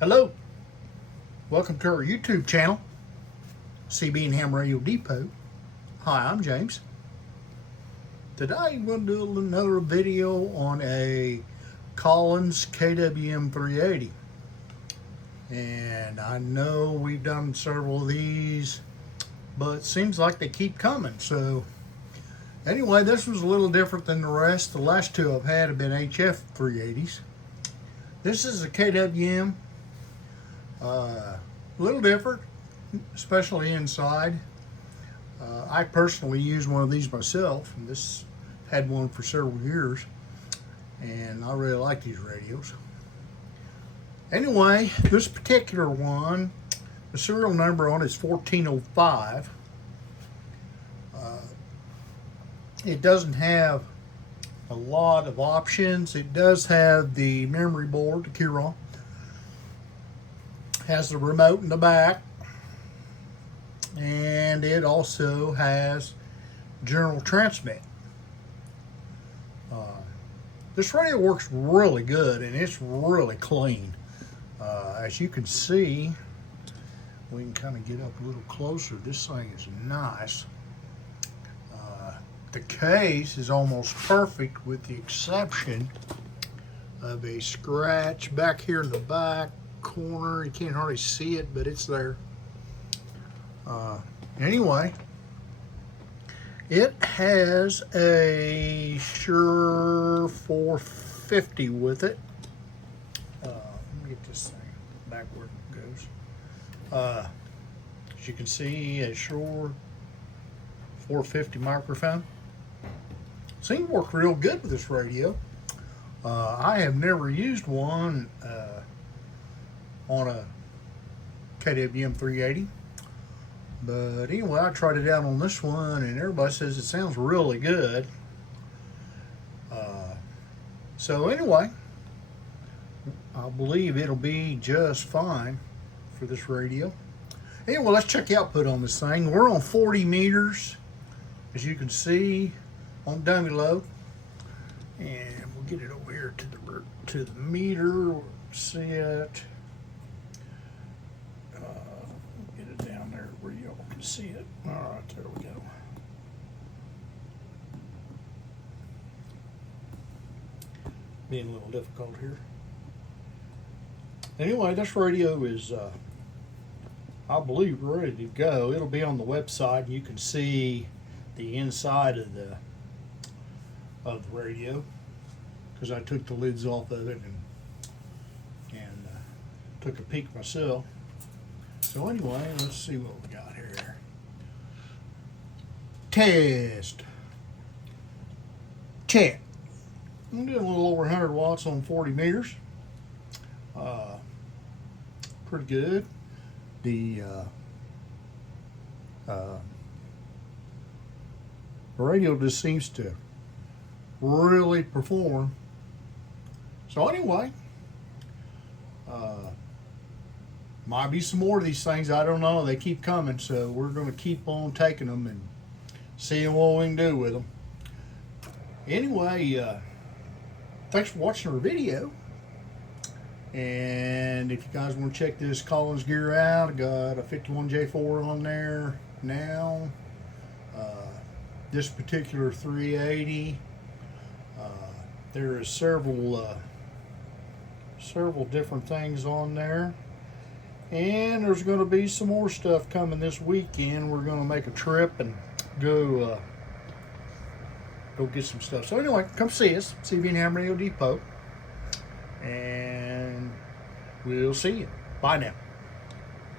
Hello, welcome to our YouTube channel, CBHAM Radio Depot. Hi, I'm James. Today I'm going to do another video on a Collins KWM-380. And I know we've done several of these, but it seems like they keep coming. So anyway, this was a little different than the rest. The last two I've had have been HF 380s. This is a KWM. A little different, especially inside. I personally use one of these myself, and this had one for several years, and I really like these radios. Anyway, this particular one, the serial number on it is 1405. It doesn't have a lot of options. It does have the memory board, the keypad. Has the remote in the back, and it also has general transmit. This radio works really good, and it's really clean. As you can see, we can kind of get up a little closer. This thing is nice. The case is almost perfect, with the exception of a scratch back here in the back corner. You can't hardly see it, but it's there. Anyway, it has a Shure 450 with it. Let me get this thing back where it goes. As you can see, a Shure 450 microphone. Seems to work real good with this radio. I have never used one on a KWM-380, but anyway, I tried it out on this one, and everybody says it sounds really good. So anyway, I believe it'll be just fine for this radio. Anyway, let's check the output on this thing. We're on 40 meters, as you can see, on dummy low, and we'll get it over here to the meter. We'll see it. Get it down there where y'all can see it. All right, there we go. Being a little difficult here. Anyway, this radio is, I believe, ready to go. It'll be on the website, and you can see the inside of the radio, because I took the lids off of it and took a peek myself. So anyway, let's see what we got here. Test. Check. I'm doing a little over 100 watts on 40 meters. Pretty good. The radio just seems to really perform. So anyway, might be some more of these things. I don't know. They keep coming, so we're going to keep on taking them and seeing what we can do with them. Anyway, thanks for watching our video. And if you guys want to check this Collins gear out, I got a 51J4 on there now. This particular 380. There is several different things on there, and there's going to be some more stuff coming this weekend. We're going to make a trip and go get some stuff. So anyway, come see us, CBHAM Radio Depot, and we'll see you. Bye now.